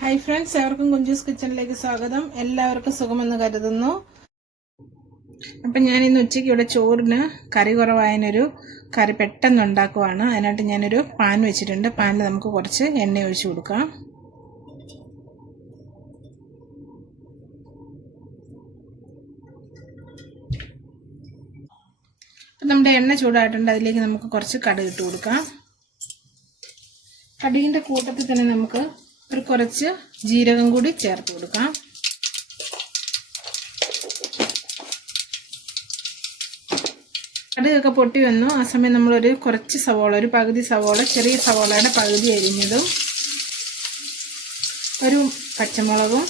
Hi friends എവർക്കും Kunjus കിച്ചണിലേക്ക് സ്വാഗതം. എല്ലാവർക്കും സുഖമെന്ന് കരുതുന്നു. അപ്പം ഇന്ന് ഉച്ചയ്ക്ക് ഇവിടെ ചോറിന് കറി കുറവായതിനൊരു കറി പെട്ടെന്ന് ഉണ്ടാക്കുവാണ്. അതിനായിട്ട് ഞാനൊരു പാൻ വെച്ചിട്ടുണ്ട്. പാനിൽ നമുക്ക് കുറച്ച് എണ്ണ ഒഴിച്ച് കൊടുക്കാം. അപ്പം നമ്മുടെ എണ്ണ ചൂടായിട്ടുണ്ട്. അതിലേക്ക് നമുക്ക് കുറച്ച് കടുക് ഇട്ട് കൊടുക്കാം. കടുകിന്റെ കൂട്ടത്തിൽ തന്നെ നമുക്ക് ഒരു കുറച്ച് ജീരകം കൂടി ചേർത്ത് കൊടുക്കാം കടുകൊക്കെ പൊട്ടി വന്നു. ആ സമയം നമ്മളൊരു കുറച്ച് സവോള ഒരു പകുതി സവോള ചെറിയ സവോളയുടെ പകുതി അരിഞ്ഞതും ഒരു പച്ചമുളകും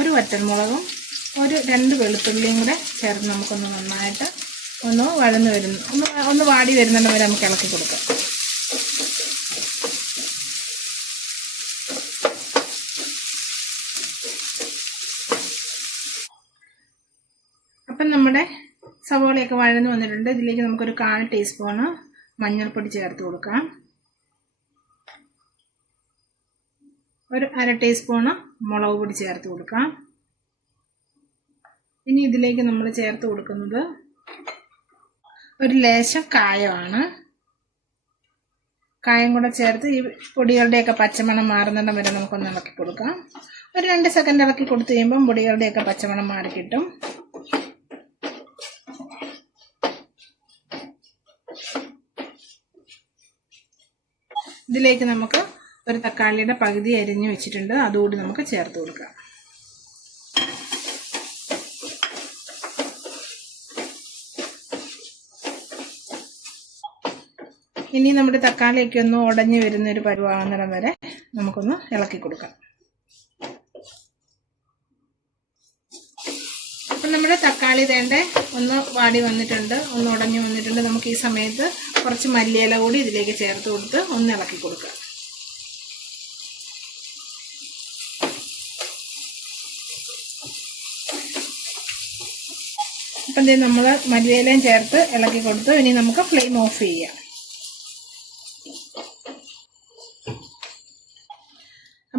ഒരു വറ്റൽമുളകും ഒരു രണ്ട് വെളുത്തുള്ളിയും കൂടെ ചേർത്ത് നമുക്കൊന്ന് നന്നായിട്ട് ഒന്ന് വഴന്ന് വരുന്നു ഒന്ന് ഒന്ന് വാടി വരുന്നുണ്ടെങ്കിൽ വരെ നമുക്ക് ഇളക്കി കൊടുക്കാം. അപ്പം നമ്മുടെ സവോളയൊക്കെ വഴന്ന് വന്നിട്ടുണ്ട്. ഇതിലേക്ക് നമുക്കൊരു കാൽ ടീസ്പൂണ് മഞ്ഞൾപ്പൊടി ചേർത്ത് കൊടുക്കാം. ഒരു അര ടീസ്പൂണ് മുളക് പൊടി ചേർത്ത് കൊടുക്കാം. ഇനി ഇതിലേക്ക് നമ്മൾ ചേർത്ത് കൊടുക്കുന്നത് ഒരു ലേശം കായമാണ്. കായം കൂടെ ചേർത്ത് ഈ പൊടികളുടെയൊക്കെ പച്ചമണം മാറുന്നിടം വരെ നമുക്കൊന്ന് ഇളക്കി കൊടുക്കാം. ഒരു രണ്ട് സെക്കൻഡ് ഇളക്കി കൊടുത്തു കഴിയുമ്പം പൊടികളുടെയൊക്കെ പച്ചമണം മാറി കിട്ടും ഇതിലേക്ക് നമുക്ക് ഒരു തക്കാളിയുടെ പകുതി അരിഞ്ഞ് വെച്ചിട്ടുണ്ട്. അതുകൂടി നമുക്ക് ചേർത്ത് കൊടുക്കാം. ഇനി നമ്മുടെ തക്കാളിയൊക്കെ ഒന്ന് ഉടഞ്ഞു വരുന്ന ഒരു പരുവാകുന്നിടം വരെ നമുക്കൊന്ന് ഇളക്കി കൊടുക്കാം. അപ്പം നമ്മുടെ തക്കാളി തേണ്ട ഒന്ന് വാടി വന്നിട്ടുണ്ട് ഒന്ന് ഉടഞ്ഞു വന്നിട്ടുണ്ട്. നമുക്ക് ഈ സമയത്ത് കുറച്ച് മല്ലിയില കൂടി ഇതിലേക്ക് ചേർത്ത് കൊടുത്ത് ഒന്ന് ഇളക്കി കൊടുക്കുക. അപ്പം നമ്മൾ മല്ലിയിലയും ചേർത്ത് ഇളക്കി കൊടുത്ത്. ഇനി നമുക്ക് ഫ്ലെയിം ഓഫ് ചെയ്യാം.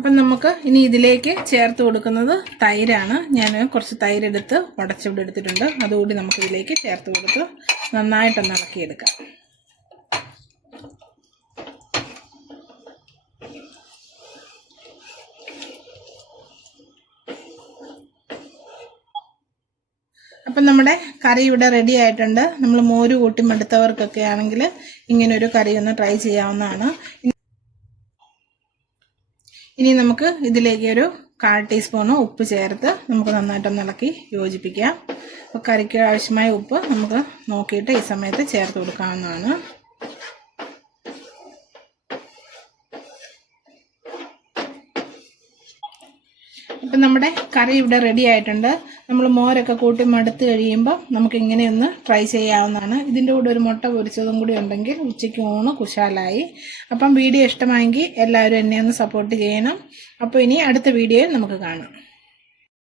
അപ്പം നമുക്ക് ഇനി ഇതിലേക്ക് ചേർത്ത് കൊടുക്കുന്നത് തൈരാണ്. ഞാൻ കുറച്ച് തൈരെടുത്ത് ഉടച്ചിവിടെ എടുത്തിട്ടുണ്ട്. അതുകൂടി നമുക്ക് ഇതിലേക്ക് ചേർത്ത് കൊടുത്ത് നന്നായിട്ടൊന്ന് ഇളക്കിയെടുക്കാം. അപ്പം നമ്മുടെ കറി ഇവിടെ റെഡി ആയിട്ടുണ്ട്. നമ്മൾ മോര് കൂട്ടി മടുത്തവർക്കൊക്കെ ആണെങ്കിൽ ഇങ്ങനൊരു കറി ഒന്ന് ട്രൈ ചെയ്യാവുന്നതാണ്. ഇനി നമുക്ക് ഇതിലേക്ക് ഒരു കാൽ ടീസ്പൂണ് ഉപ്പ് ചേർത്ത് നമുക്ക് നന്നായിട്ടൊന്ന് ഇളക്കി യോജിപ്പിക്കാം. അപ്പോൾ കറിക്ക് ആവശ്യമായ ഉപ്പ് നമുക്ക് നോക്കിയിട്ട് ഈ സമയത്ത് ചേർത്ത് കൊടുക്കാവുന്നതാണ്. ഇപ്പം നമ്മുടെ കറി ഇവിടെ റെഡി ആയിട്ടുണ്ട്. നമ്മൾ മോരൊക്കെ കൂട്ടി മടുത്ത് കഴിയുമ്പോൾ നമുക്ക് ഇങ്ങനെയൊന്ന് ട്രൈ ചെയ്യാവുന്നതാണ്. ഇതിന്റെ കൂടെ ഒരു മുട്ട പൊരിച്ചതും കൂടി ഉണ്ടെങ്കിൽ ഉച്ചയ്ക്ക് ഊണ് കുശാലായി. അപ്പം വീഡിയോ ഇഷ്ടമായെങ്കിൽ എല്ലാവരും എന്നെ ഒന്ന് സപ്പോർട്ട് ചെയ്യണം. അപ്പോൾ ഇനി അടുത്ത വീഡിയോയിൽ നമുക്ക് കാണാം.